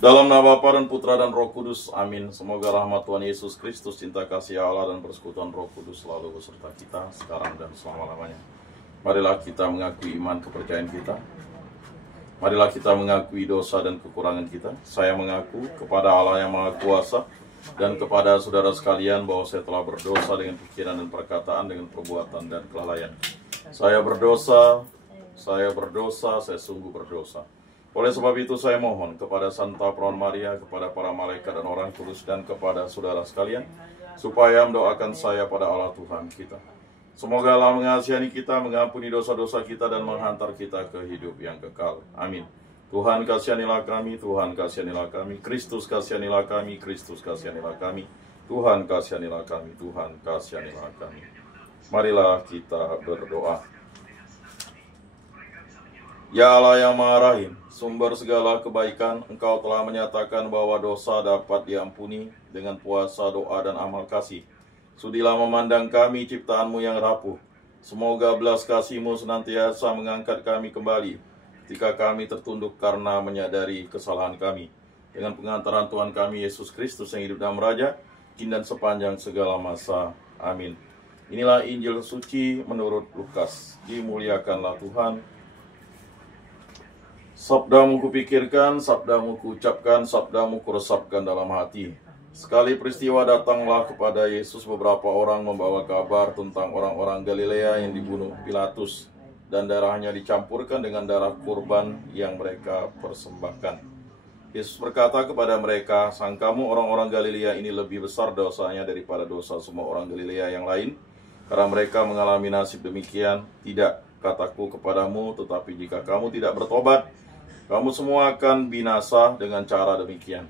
Dalam nama Bapa dan Putra dan Roh Kudus, amin. Semoga rahmat Tuhan Yesus Kristus, cinta kasih Allah dan persekutuan Roh Kudus selalu beserta kita sekarang dan selama-lamanya. Marilah kita mengakui iman kepercayaan kita. Marilah kita mengakui dosa dan kekurangan kita. Saya mengaku kepada Allah yang Maha Kuasa dan kepada saudara sekalian bahwa saya telah berdosa dengan pikiran dan perkataan, dengan perbuatan dan kelalaian. Saya berdosa, saya sungguh berdosa. Oleh sebab itu saya mohon kepada Santa Perawan Maria, kepada para malaikat dan orang kudus, dan kepada saudara sekalian, supaya mendoakan saya pada Allah Tuhan kita. Semoga Allah mengasihani kita, mengampuni dosa-dosa kita, dan menghantar kita ke hidup yang kekal. Amin. Tuhan kasihanilah kami, Tuhan kasihanilah kami, Kristus kasihanilah kami, Kristus kasihanilah kami, Tuhan kasihanilah kami, Tuhan kasihanilah kami. Marilah kita berdoa. Ya Allah yang Maha Rahim, sumber segala kebaikan, Engkau telah menyatakan bahwa dosa dapat diampuni dengan puasa, doa, dan amal kasih. Sudilah memandang kami, ciptaan-Mu yang rapuh. Semoga belas kasih-Mu senantiasa mengangkat kami kembali ketika kami tertunduk karena menyadari kesalahan kami. Dengan pengantaran Tuhan kami, Yesus Kristus yang hidup dan meraja, kini dan sepanjang segala masa. Amin. Inilah Injil suci menurut Lukas. Dimuliakanlah Tuhan. Sabdamu kupikirkan, sabdamu kuucapkan, sabdamu kuresapkan dalam hati. Sekali peristiwa datanglah kepada Yesus beberapa orang membawa kabar tentang orang-orang Galilea yang dibunuh Pilatus, dan darahnya dicampurkan dengan darah kurban yang mereka persembahkan. Yesus berkata kepada mereka, "Sangkamu orang-orang Galilea ini lebih besar dosanya daripada dosa semua orang Galilea yang lain? Karena mereka mengalami nasib demikian? Tidak, kataku kepadamu, tetapi jika kamu tidak bertobat, kamu semua akan binasa dengan cara demikian.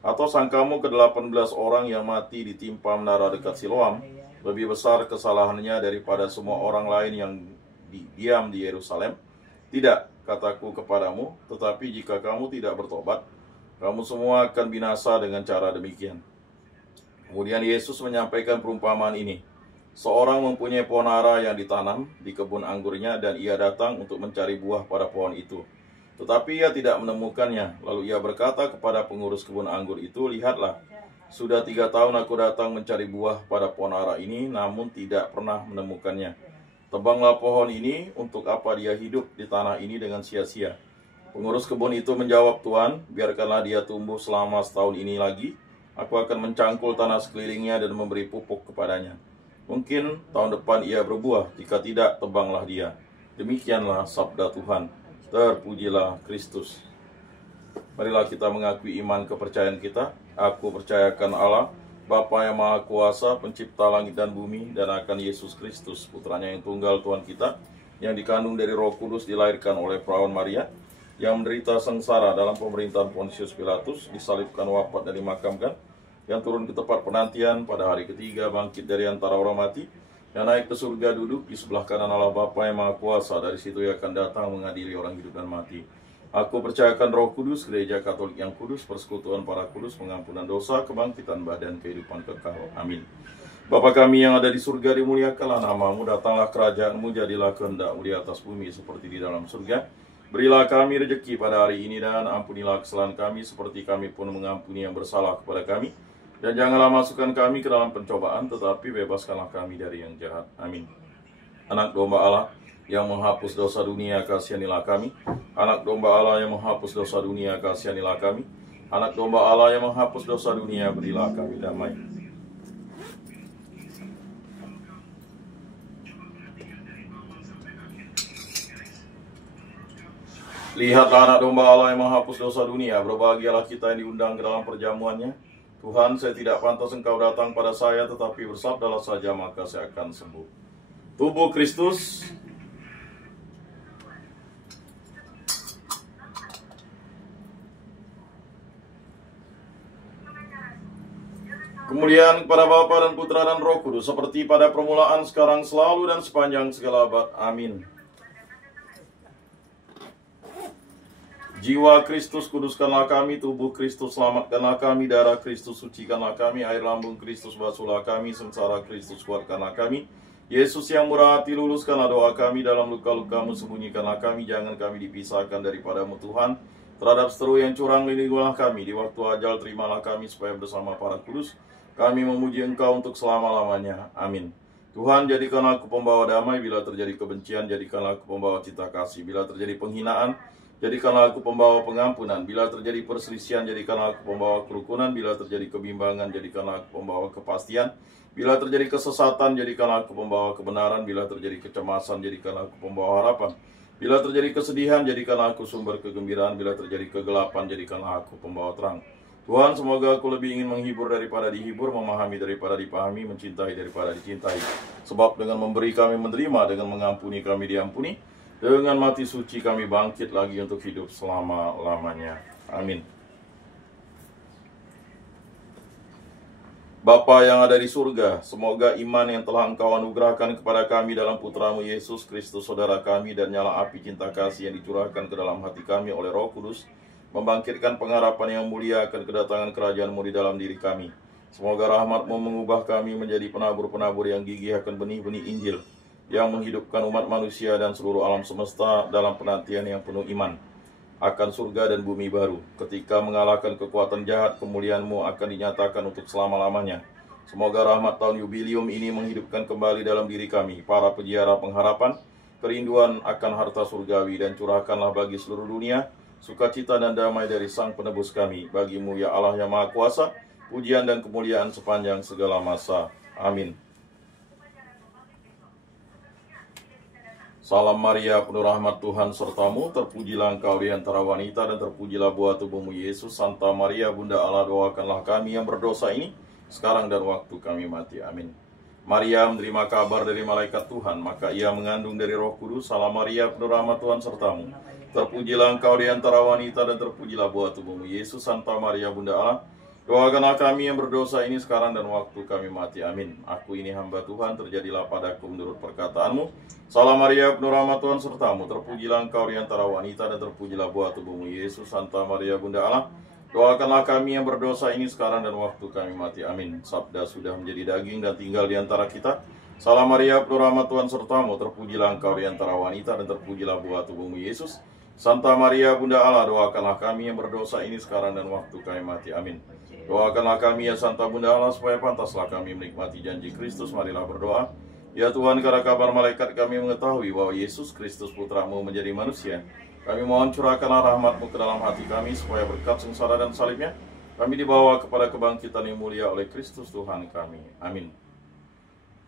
Atau sangkamu ke-18 orang yang mati ditimpa menara dekat Siloam lebih besar kesalahannya daripada semua orang lain yang diam di Yerusalem? Tidak, kataku kepadamu, tetapi jika kamu tidak bertobat, kamu semua akan binasa dengan cara demikian." Kemudian Yesus menyampaikan perumpamaan ini. Seorang mempunyai pohon ara yang ditanam di kebun anggurnya, dan ia datang untuk mencari buah pada pohon itu. Tetapi ia tidak menemukannya. Lalu ia berkata kepada pengurus kebun anggur itu, "Lihatlah, sudah 3 tahun aku datang mencari buah pada pohon ara ini, namun tidak pernah menemukannya. Tebanglah pohon ini, untuk apa dia hidup di tanah ini dengan sia-sia?" Pengurus kebun itu menjawab, "Tuan, biarkanlah dia tumbuh selama setahun ini lagi. Aku akan mencangkul tanah sekelilingnya dan memberi pupuk kepadanya. Mungkin tahun depan ia berbuah, jika tidak, tebanglah dia." Demikianlah sabda Tuhan. Terpujilah Kristus. Marilah kita mengakui iman kepercayaan kita. Aku percayakan Allah, Bapa yang Maha Kuasa, pencipta langit dan bumi, dan akan Yesus Kristus, putranya yang tunggal Tuhan kita, yang dikandung dari Roh Kudus, dilahirkan oleh Perawan Maria, yang menderita sengsara dalam pemerintahan Pontius Pilatus, disalibkan, wafat, dan dimakamkan, yang turun ke tempat penantian, pada hari ketiga bangkit dari antara orang mati, yang naik ke surga, duduk di sebelah kanan Allah Bapa yang Maha Kuasa. Dari situ ia akan datang mengadili orang hidup dan mati. Aku percayakan Roh Kudus, gereja Katolik yang kudus, persekutuan para kudus, pengampunan dosa, kebangkitan badan, kehidupan kekal. Amin. Bapa kami yang ada di surga, dimuliakanlah namamu, datanglah kerajaanmu, jadilah kehendakmu di atas bumi seperti di dalam surga. Berilah kami rezeki pada hari ini, dan ampunilah kesalahan kami seperti kami pun mengampuni yang bersalah kepada kami. Dan janganlah masukkan kami ke dalam pencobaan, tetapi bebaskanlah kami dari yang jahat. Amin. Anak domba Allah yang menghapus dosa dunia, kasihanilah kami. Anak domba Allah yang menghapus dosa dunia, kasihanilah kami. Anak domba Allah yang menghapus dosa dunia, berilah kami damai. Lihatlah anak domba Allah yang menghapus dosa dunia. Berbahagialah kita yang diundang ke dalam perjamuannya. Tuhan, saya tidak pantas Engkau datang pada saya, tetapi bersabdalah saja, maka saya akan sembuh. Tubuh Kristus. Kemuliaan kepada Bapa dan Putra dan Roh Kudus, seperti pada permulaan, sekarang, selalu, dan sepanjang segala abad. Amin. Jiwa Kristus, kuduskanlah kami. Tubuh Kristus, selamatkanlah kami. Darah Kristus, sucikanlah kami. Air lambung Kristus, basuhlah kami. Sengsara Kristus, kuatkanlah kami. Yesus yang murah hati, luluskanlah doa kami, dalam luka-lukamu sembunyikanlah kami, jangan kami dipisahkan daripadamu Tuhan. Terhadap seteru yang curang lindungilah kami, di waktu ajal terimalah kami, supaya bersama para kudus kami memuji Engkau untuk selama-lamanya. Amin. Tuhan, jadikanlah aku pembawa damai. Bila terjadi kebencian, jadikanlah aku pembawa cinta kasih. Bila terjadi penghinaan, jadikanlah aku pembawa pengampunan. Bila terjadi perselisihan, jadikanlah aku pembawa kerukunan. Bila terjadi kebimbangan, jadikanlah aku pembawa kepastian. Bila terjadi kesesatan, jadikanlah aku pembawa kebenaran. Bila terjadi kecemasan, jadikanlah aku pembawa harapan. Bila terjadi kesedihan, jadikanlah aku sumber kegembiraan. Bila terjadi kegelapan, jadikanlah aku pembawa terang. Tuhan, semoga aku lebih ingin menghibur daripada dihibur, memahami daripada dipahami, mencintai daripada dicintai. Sebab dengan memberi kami menerima, dengan mengampuni kami diampuni, dengan mati suci kami bangkit lagi untuk hidup selama-lamanya. Amin. Bapa yang ada di surga, semoga iman yang telah Engkau anugerahkan kepada kami dalam Putramu Yesus Kristus, saudara kami, dan nyala api cinta kasih yang dicurahkan ke dalam hati kami oleh Roh Kudus, membangkitkan pengharapan yang mulia akan kedatangan kerajaan-Mu di dalam diri kami. Semoga rahmat-Mu mengubah kami menjadi penabur-penabur yang gigih akan benih-benih Injil, yang menghidupkan umat manusia dan seluruh alam semesta dalam penantian yang penuh iman akan surga dan bumi baru. Ketika mengalahkan kekuatan jahat, kemuliaan-Mu akan dinyatakan untuk selama-lamanya. Semoga rahmat tahun yubilium ini menghidupkan kembali dalam diri kami para peziarah pengharapan, kerinduan akan harta surgawi, dan curahkanlah bagi seluruh dunia sukacita dan damai dari Sang Penebus kami. Bagi-Mu ya Allah yang Maha Kuasa, pujian dan kemuliaan sepanjang segala masa. Amin. Salam Maria, penuh rahmat Tuhan sertamu, terpujilah engkau di antara wanita, dan terpujilah buah tubuhmu Yesus. Santa Maria, Bunda Allah, doakanlah kami yang berdosa ini, sekarang dan waktu kami mati. Amin. Maria menerima kabar dari malaikat Tuhan, maka ia mengandung dari Roh Kudus. Salam Maria, penuh rahmat Tuhan sertamu, terpujilah engkau di antara wanita, dan terpujilah buah tubuhmu Yesus. Santa Maria, Bunda Allah, doakanlah kami yang berdosa ini sekarang dan waktu kami mati. Amin. Aku ini hamba Tuhan, terjadilah padaku menurut perkataanmu. Salam Maria, penuh rahmat Tuhan sertamu, terpujilah engkau di antara wanita, dan terpujilah buah tubuhmu Yesus. Santa Maria, Bunda Allah, doakanlah kami yang berdosa ini sekarang dan waktu kami mati. Amin. Sabda sudah menjadi daging dan tinggal di antara kita. Salam Maria, penuh rahmat Tuhan sertamu, terpujilah engkau di antara wanita, dan terpujilah buah tubuhmu Yesus. Santa Maria, Bunda Allah, doakanlah kami yang berdosa ini sekarang dan waktu kami mati. Amin. Doakanlah kami ya Santa Bunda Allah, supaya pantaslah kami menikmati janji Kristus. Marilah berdoa. Ya Tuhan, karena kabar malaikat kami mengetahui bahwa Yesus Kristus Putra-Mu menjadi manusia, kami mohon curahkanlah rahmat-Mu ke dalam hati kami, supaya berkat sengsara dan salibnya kami dibawa kepada kebangkitan yang mulia oleh Kristus Tuhan kami. Amin.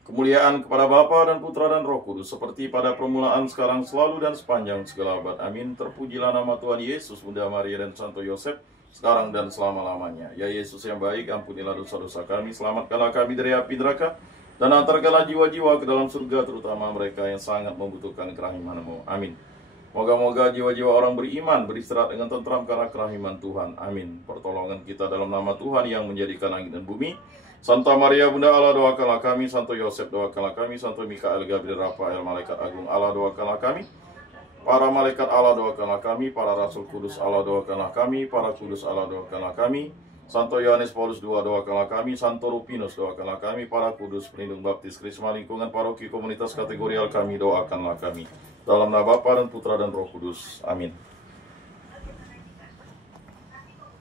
Kemuliaan kepada Bapa dan Putra dan Roh Kudus, seperti pada permulaan, sekarang, selalu, dan sepanjang segala abad. Amin. Terpujilah nama Tuhan Yesus, Bunda Maria, dan Santo Yosef, sekarang dan selama-lamanya. Ya Yesus yang baik, ampunilah dosa-dosa kami, selamatkanlah kami dari api neraka, dan antarkanlah jiwa-jiwa ke dalam surga, terutama mereka yang sangat membutuhkan kerahiman-Mu. Amin. Moga-moga jiwa-jiwa orang beriman beristirahat dengan tentram karena kerahiman Tuhan. Amin. Pertolongan kita dalam nama Tuhan yang menjadikan langit dan bumi. Santa Maria, Bunda Allah, doakanlah kami. Santo Yosef, doakanlah kami. Santo Mikael, Gabriel, Rafael, malaikat agung Allah, doakanlah kami. Para malaikat Allah, doakanlah kami. Para rasul kudus Allah, doakanlah kami. Para kudus Allah, doakanlah kami. Santo Yohanes Paulus II, doakanlah kami. Santo Rupinus, doakanlah kami. Para kudus pelindung baptis Krisma lingkungan paroki komunitas kategorial kami, doakanlah kami. Dalam nama Bapa dan Putra dan Roh Kudus. Amin.